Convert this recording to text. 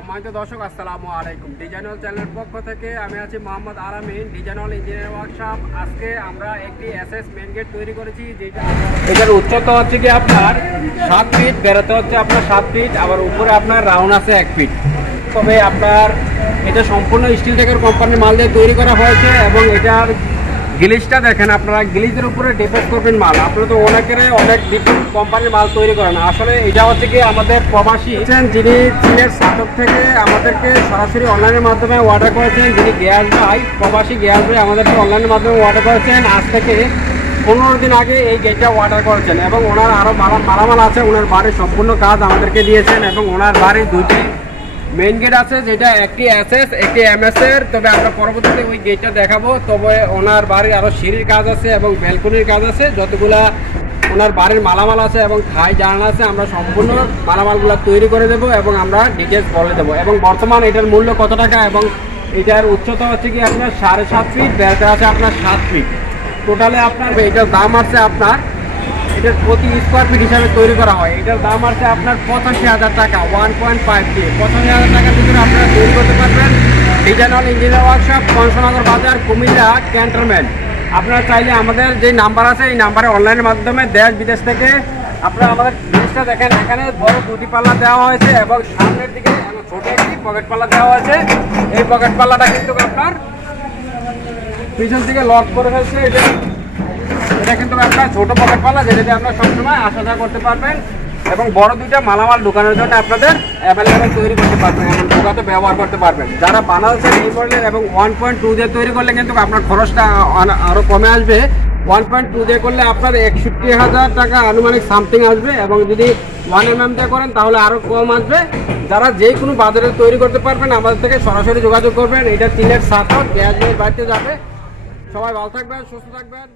সম্মানিত দর্শক আসসালামু আলাইকুম। ডিজাইনাল চ্যানেলের পক্ষ থেকে আমি আছি মোহাম্মদ আরামিন, ডিজাইনাল ইঞ্জিনিয়ার ওয়ার্কশপ। আজকে আমরা একটি এসএস মেইন গেট তৈরি করেছি, যেটা এটার উচ্চতা হচ্ছে কি আপনার 7 ফিট, বেরোতে হচ্ছে আপনার 7 ফিট, আবার উপরে আপনার রাউন্ড আছে 1 ফিট। তবে আপনার এটা সম্পূর্ণ স্টিল টেকের কোম্পানির মাল দিয়ে তৈরি করা হয়েছে এবং এটার গ্লিজটা দেখেন, আপনারা গ্লিজের উপরে ডিপেন্ড করবেন মাল। আপনারা তো অনেক ডিফারেন্ট কোম্পানির মাল তৈরি করেন। আসলে এটা হচ্ছে কি আমাদের প্রবাসী যিনি চীনের সাতক থেকে আমাদেরকে সরাসরি অনলাইনের মাধ্যমে অর্ডার করেছেন, যিনি গ্যাস ভাই, প্রবাসী গ্যাস ভাই আমাদেরকে অনলাইনের মাধ্যমে অর্ডার করেছেন। আজ থেকে 15 দিন আগে এই গেটটা অর্ডার করেছেন এবং ওনার আরও মালামাল আছে। ওনার বাড়ির সম্পূর্ণ কাজ আমাদেরকে দিয়েছেন এবং ওনার বাড়ির 2টি মেইন গেট আছে, যেটা একটি এসএস একটি এমএস এর। তবে আমরা পরবর্তীতে ওই গেটটা দেখাবো। তবে ওনার বাড়ির আরও সিঁড়ির কাজ আছে এবং ব্যালকনির কাজ আছে, যতগুলা ওনার বাড়ির মালামাল আছে এবং খাই জানালা আছে। আমরা সম্পূর্ণ মালামালগুলো তৈরি করে দেবো এবং আমরা ডিটেলস বলে দেবো। এবং বর্তমান এটার মূল্য কত টাকা এবং এটার উচ্চতা হচ্ছে কি আপনার 7.5 ফিট, বেড়াতে আছে আপনার 7 ফিট। টোটালে আপনার এটার দাম আছে আপনার, এটার প্রতি স্কোয়ার ফিট হিসাবে তৈরি করা হয়। এটার দাম আছে আপনার 85,000 টাকা, 1.5 দিয়ে 85,000 টাকার ভিতরে আপনারা তৈরি করতে পারবেন। ডিজাইনাল ইঞ্জিনিয়ার ওয়ার্কশপ, কংসনগর বাজার, কুমিল্লা ক্যান্টনমেন্ট। আপনারা চাইলে আমাদের যে নাম্বার আছে এই নাম্বারে অনলাইনের মাধ্যমে দেশ বিদেশ থেকে আপনারা আমাদের জিনিসটা দেখেন। এখানে বড় 2টি পাল্লা দেওয়া হয়েছে এবং সামনের দিকে ছোট একটি পকেট পাল্লা দেওয়া হয়েছে। এই পকেট পাল্লাটা কিন্তু আপনার পিছন থেকে লক করে ফেলছে। এটা কিন্তু আপনার ছোট পকেট পাল্লা, যেটাতে আপনার সবসময় আসা যাওয়া করতে পারবেন এবং বড় 2টা মালামাল ঢোকানোর জন্য আপনাদের অ্যাভেলেবেল তৈরি করতে পারবেন এবং ঢোকাতে ব্যবহার করতে পারবেন। যারা বানাচ্ছেন এই মডেলের এবং 1.2 দিয়ে তৈরি করলে কিন্তু আপনার খরচটা আরও কমে আসবে। 1.2 দিয়ে করলে আপনার 61,000 টাকা আনুমানিক সামথিং আসবে এবং যদি 1mm দিয়ে করেন তাহলে আরও কম আসবে। যারা যে কোনো বাজারে তৈরি করতে পারবেন আমাদের থেকে সরাসরি যোগাযোগ করবেন। এটা চীনের সাতক গ্যাস বাড়িতে যাবে। সবাই ভালো থাকবেন, সুস্থ থাকবেন।